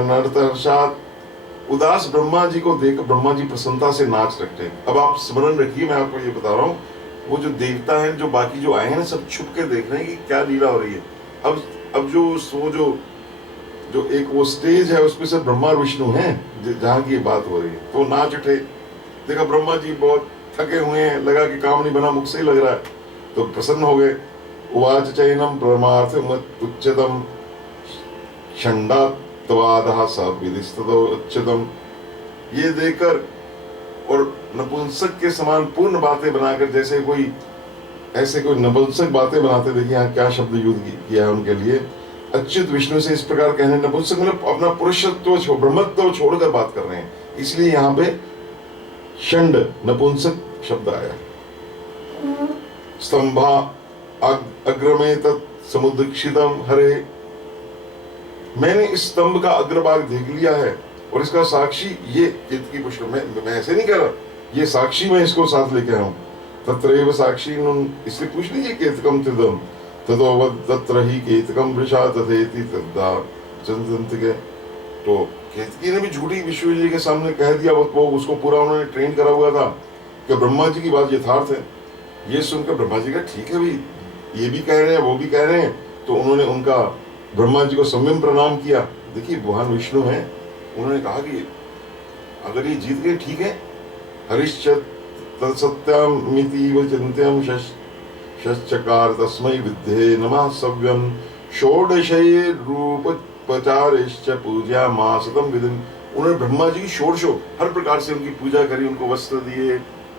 नर्तहर्षात्, उदास ब्रह्मा जी को देख ब्रह्मा जी प्रसन्नता से नाच रखते हैं। अब आप स्मरण रखिए, मैं आपको ये बता रहा हूँ, वो जो देवता हैं, जो बाकी जो आए हैं, सब छुप के देख रहे हैं कि क्या लीला हो रही है। अब जो वो जो एक वो स्टेज है, उसमें से ब्रह्मा और विष्णु हैं जहाँ की बात हो रही है, तो नाच उठे। देखा ब्रह्मा जी बहुत थके हुए हैं, लगा कि काम नहीं बना, मुख से ही लग रहा है, तो प्रसन्न हो गए। उवाच चैनम परमार्थ उच्चतम षण्डात्वादः स विधिस्ततो उच्चतम। ये देकर और नपुंसक के समान पूर्ण बातें बनाकर, जैसे कोई ऐसे कोई नपुंसक बातें बनाते, देखिए यहाँ क्या शब्द यूज किया है उनके लिए। अच्युत विष्णु से इस प्रकार कहने, नपुंसक मतलब अपना पुरुषत्व ब्रह्मत्व छोड़कर बात कर रहे हैं, इसलिए यहाँ पे षंड नपुंसक शब्द आया। स्तंभा अग्रमे तत् समुदीक्षितम हरे, मैंने इस स्तंभ का अग्रभाग देख लिया है और इसका साक्षी ये केतकी पुष्प। मैं ऐसे नहीं कह रहा, ये साक्षी मैं इसको साथ लेके आया हूं। तत्रैव साक्षी, इसलिए पूछ लीजिए केतकम त्रिदम ततो तत्र ही केतकम वृषा तथेति तद्दा चंदंत के। तो केतकी ने भी झूठी विष्णु जी के सामने कह दिया, वो उसको पूरा उन्होंने ट्रेन करा हुआ था कि ब्रह्मा जी की बात यथार्थ है। ये सुनकर ब्रह्मा जी का ठीक है भाई, ये भी कह रहे हैं वो भी कह रहे हैं, तो उन्होंने उनका ब्रह्मा जी को सम्यम प्रणाम किया। देखिए भगवान विष्णु हैं, उन्होंने कहा कि अगर ये जीत गए ठीक है, हरिश्च तत्सत्यामिति चिंत्यम शश्चकार तस्मै विद्ये नमः सव्यम षोडशे रूपचारेश्च पूजा मासतम विधिम। उन्होंने ब्रह्मा जी की षोडशो हर प्रकार से उनकी पूजा करी, उनको वस्त्र दिए,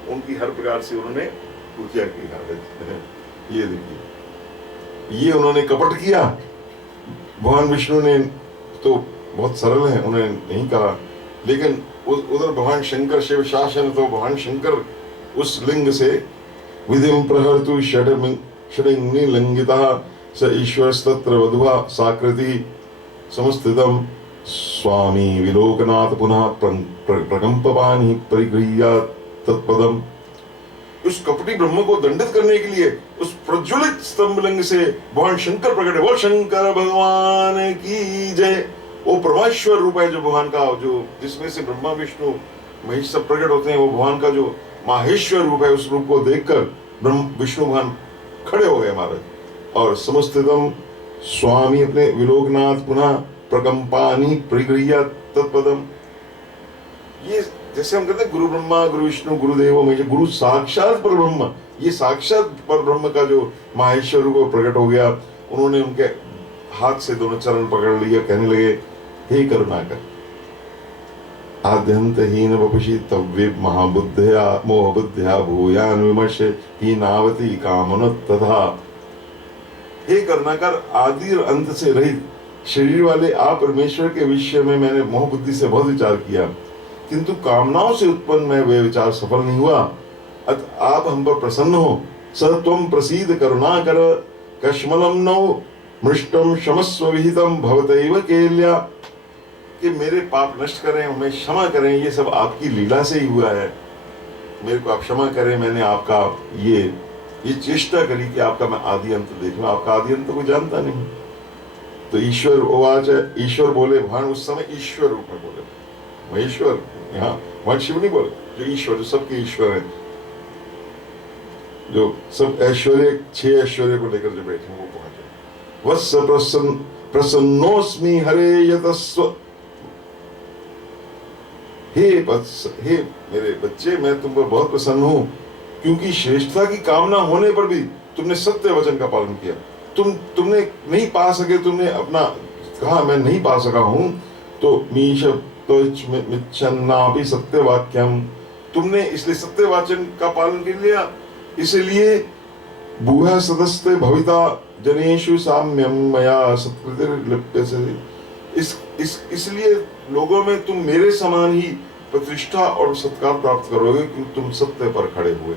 उनकी हर प्रकार से उन्होंने पूजा की। ये देखिए, ये उन्होंने कपट किया। भगवान विष्णु ने तो बहुत सरल है, उन्होंने नहीं कहा, लेकिन उधर भगवान शंकर शिव शासन, तो भगवान शंकर उस लिंग से विधिम प्रहर्तु षडंग्नि लंघिता स ईश्वरस्तत्र वधुवा साकृति समस्थितम स्वामी विलोकनाथ पुनः प्रकंपवानि परिगृह्य तत्पदम। उस कपटी ब्रह्म को दंडित करने के लिए उस प्रज्वलित स्तंभ लिंग से भगवान शंकर प्रकट है। वो शंकर भगवान की जय। वो परमेश्वर रूप है जो भगवान का, जो जिसमें से ब्रह्मा विष्णु महेश सब प्रकट होते हैं, वो भगवान का जो माहेश्वर रूप है, उस रूप को देखकर ब्रह्म विष्णु भगवान खड़े हो गए महाराज। और समस्तितम स्वामी अपने विलोकनाथ पुनः प्रकंपानि परिगृह्य तत्पदम। ये जैसे हम कहते हैं गुरु ब्रह्मा गुरु विष्णु गुरुदेव महेश्वर, गुरु साक्षात पर ब्रह्म, ये साक्षात पर ब्रह्म का जो माहेश्वर रूप प्रकट हो गया। उन्होंने उनके हाथ से दोनों चरण पकड़ लिए, कहने लगे हे करुणाकर आद्यंतहीन वपुषि तव्य महाबुद्धया मोहबुद्धया भूयान विमर्श ही नावती कामनुत तथा। हे करुणाकर, आदि और अंत से रहित शरीर वाले आप परमेश्वर के विषय में मैंने मोह बुद्धि से बहुत विचार किया, किंतु कामनाओं से उत्पन्न मैं वे विचार सफल नहीं हुआ। अत आप हम पर प्रसन्न हो। स त्वं प्रसीद करुणाकर कश्मलम नौ मृष्टम क्षमस्व विहितम भवतैव केल्या। कि मेरे पाप नष्ट करें, हमें क्षमा करें, ये सब आपकी लीला से ही हुआ है, मेरे को आप क्षमा करें। मैंने आपका ये चेष्टा करी कि आपका मैं आदि अंत देख लूं, आपका आदि अंत को जानता नहीं। तो ईश्वर उवाच, ईश्वर बोले, भगवान उस समय ईश्वर रूप में बोले, महेश्वर यहाँ भगवान शिव नहीं बोले, जो ईश्वर जो सबके ईश्वर है, जो सब ऐश्वर्य 6 ऐश्वर्य को लेकर जो बैठे हैं वो पहुंचे। वत्स प्रसन्नोस्मि हरे यतस्व। हे मेरे बच्चे, मैं तुम पर बहुत प्रसन्न हूं, क्योंकि श्रेष्ठता की कामना होने पर भी तुमने सत्य वचन का पालन किया। तुमने नहीं पा सके, तुमने अपना कहा मैं नहीं पा सका हूं, तो मीश तो मिच्छन्नापि सत्य वाक्यम, तुमने इसलिए सत्य वाचन का पालन कर लिया। इसलिए भूह सदस्ते भविता जनेषु साम्यम मया सत्कृतिर्लिप्यते। इसलिए लोगों में तुम मेरे समान ही प्रतिष्ठा और सत्कार प्राप्त करोगे, क्योंकि तुम सत्य पर खड़े हुए।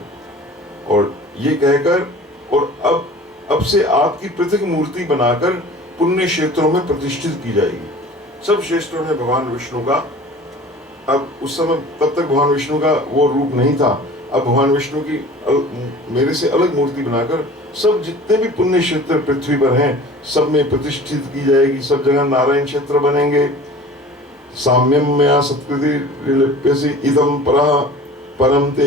और ये कहकर, और अब से आपकी पृथक मूर्ति बनाकर पुण्य क्षेत्रों में प्रतिष्ठित की जाएगी। सब क्षेत्रों में भगवान विष्णु का, अब उस समय तब तक भगवान विष्णु का वो रूप नहीं था, अब भगवान विष्णु की मेरे से अलग मूर्ति बनाकर सब जितने भी पुण्य क्षेत्र पृथ्वी पर हैं सब में प्रतिष्ठित की जाएगी। सब जगह नारायण क्षेत्र बनेंगे, साम्यम मया सत्कृति लिप्यसि इदं परम ते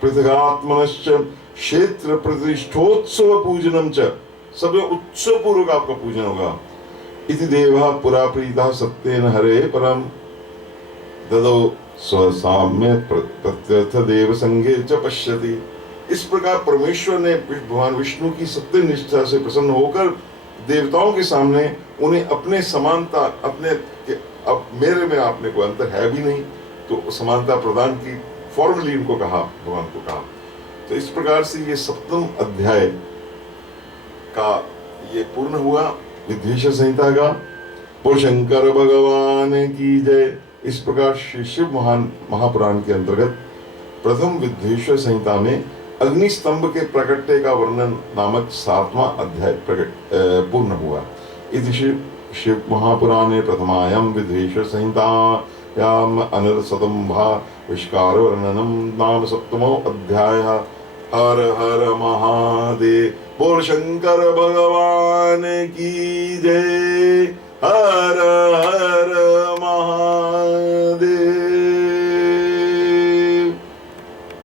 पृथगात्मनश्च क्षेत्र प्रतिष्ठोत्सव पूजनम च, सब उत्सव पूर्वक आपका पूजन होगा। इति देवा पुरा प्रीता सत्येन हरे परम ददो स्वसाम्य प्रत्यर्थ देव संगे च पश्यति। इस प्रकार परमेश्वर ने भगवान विष्णु की सत्य निष्ठा से प्रसन्न होकर देवताओं के सामने उन्हें अपने समानता, अपने अब मेरे में आपने कोई अंतर है भी नहीं, तो समानता प्रदान की, फॉर्मली उनको कहा, भगवान को कहा। तो इस प्रकार से ये सप्तम अध्याय का ये पूर्ण हुआ विद्वेश्वर संहिता का। बोल शंकर भगवान की जय। इस प्रकार श्री शिव महापुराण के अंतर्गत प्रथम विद्वेश्वर संहिता में अग्नि स्तंभ के प्रकटे का वर्णन नामक 7वां अध्याय पूर्ण हुआ। इति शिव महापुराणे प्रथमायां विद्वेश्वर संहितायाम् अनरसतंभा विष्कार वर्णनम नाम 7मो अध्याय। हर हर महादेव। बोल शंकर भगवान की जय। हर हर